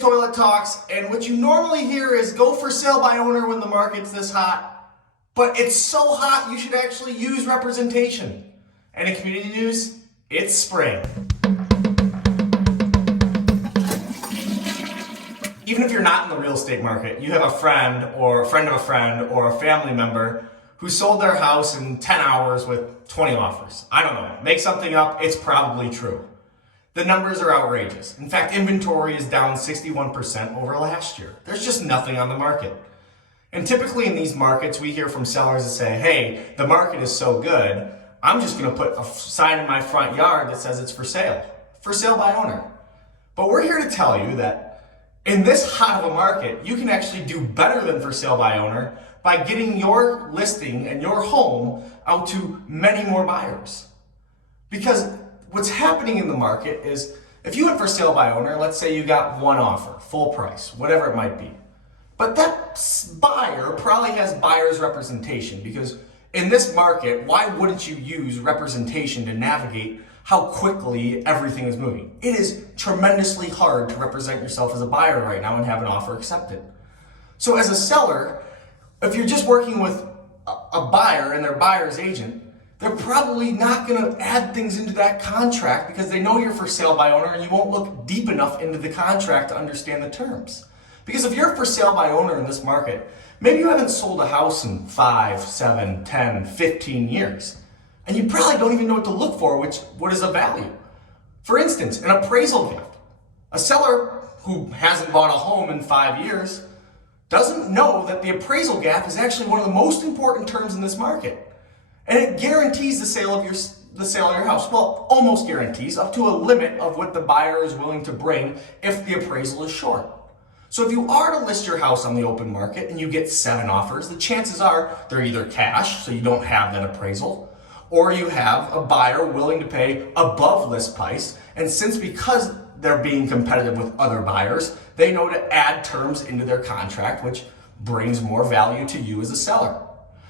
Toilet Talks, and what you normally hear is go for sale by owner when the market's this hot, but it's so hot you should actually use representation. And in community news, it's spring. Even if you're not in the real estate market, you have a friend or a friend of a friend or a family member who sold their house in 10 hours with 20 offers. I don't know, make something up, it's probably true. The numbers are outrageous. In fact, inventory is down 61% over last year. There's just nothing on the market. And typically in these markets, we hear from sellers that say, hey, the market is so good, I'm just gonna put a sign in my front yard that says it's for sale by owner. But we're here to tell you that in this hot of a market, you can actually do better than for sale by owner by getting your listing and your home out to many more buyers. Because what's happening in the market is if you went for sale by owner, let's say you got one offer, full price, whatever it might be. But that buyer probably has buyer's representation, because in this market, why wouldn't you use representation to navigate how quickly everything is moving? It is tremendously hard to represent yourself as a buyer right now and have an offer accepted. So as a seller, if you're just working with a buyer and their buyer's agent, they're probably not gonna add things into that contract because they know you're for sale by owner and you won't look deep enough into the contract to understand the terms. Because if you're for sale by owner in this market, maybe you haven't sold a house in 5, 7, 10, 15 years. And you probably don't even know what to look for, what is of value. For instance, an appraisal gift. A seller who hasn't bought a home in 5 years doesn't know that the appraisal gap is actually one of the most important terms in this market. And it guarantees the sale of your house. Well, almost guarantees, up to a limit of what the buyer is willing to bring if the appraisal is short. So if you are to list your house on the open market and you get 7 offers, the chances are they're either cash, so you don't have that appraisal, or you have a buyer willing to pay above list price. And because they're being competitive with other buyers, they know to add terms into their contract, which brings more value to you as a seller.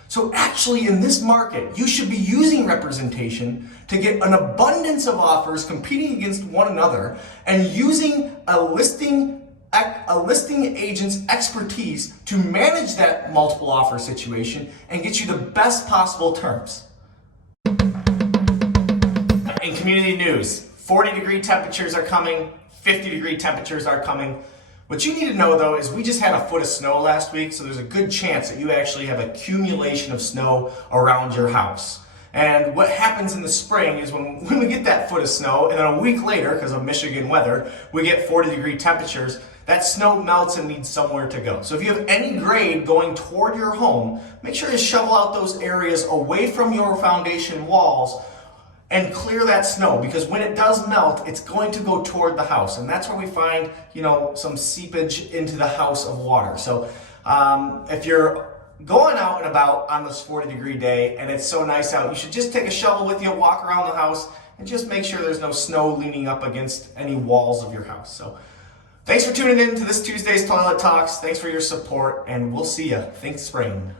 So actually in this market, you should be using representation to get an abundance of offers competing against one another and using a listing agent's expertise to manage that multiple offer situation and get you the best possible terms. In community news, 40-degree temperatures are coming, 50-degree temperatures are coming. What you need to know though is we just had a foot of snow last week, so there's a good chance that you actually have accumulation of snow around your house. And what happens in the spring is when we get that foot of snow, and then a week later, because of Michigan weather, we get 40-degree temperatures, that snow melts and needs somewhere to go. So if you have any grade going toward your home, make sure you shovel out those areas away from your foundation walls and clear that snow, because when it does melt, it's going to go toward the house. And that's where we find, some seepage into the house of water. So if you're going out and about on this 40-degree day and it's so nice out, you should just take a shovel with you, walk around the house, and just make sure there's no snow leaning up against any walls of your house. So thanks for tuning in to this Tuesday's Toilet Talks. Thanks for your support, and we'll see you. Think spring.